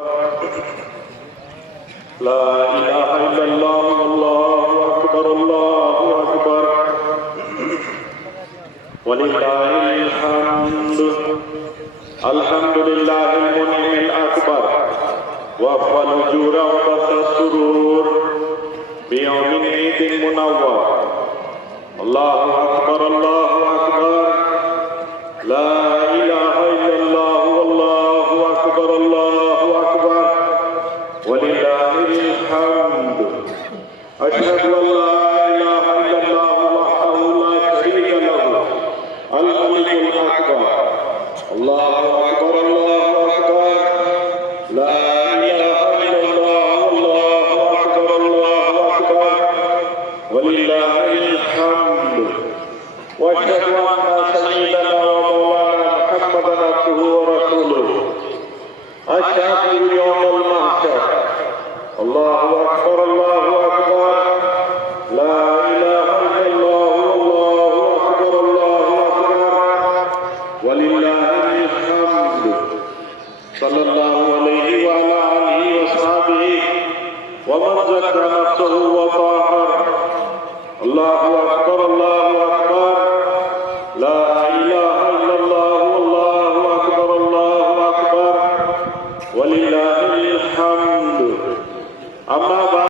لا إله إلا الله والله أكبر الله أكبر ولله الحمد. الحمد لله المنعم الأكبر وفى الأجور وبث السرور بيوم عيد منور. الله أكبر الله أكبر لا إله إلا الله والله أكبر الله أكبر ولله الحمد. أشهد أن لا إله إلا الله وحده لا شريك له الملك الأكبر. الله أكبر الله أكبر لا إله إلا الله والله أكبر الله أكبر ولله الحمد. وأشهد أن سيدنا ومولانا محمدا عبده ورسوله الشافع يوم المحشر. الله أكبر الله أكبر لا إله إلا الله والله أكبر الله أكبر ولله الحمد. صلى الله عليه وعلى آله وصحبه ومن ذكرنا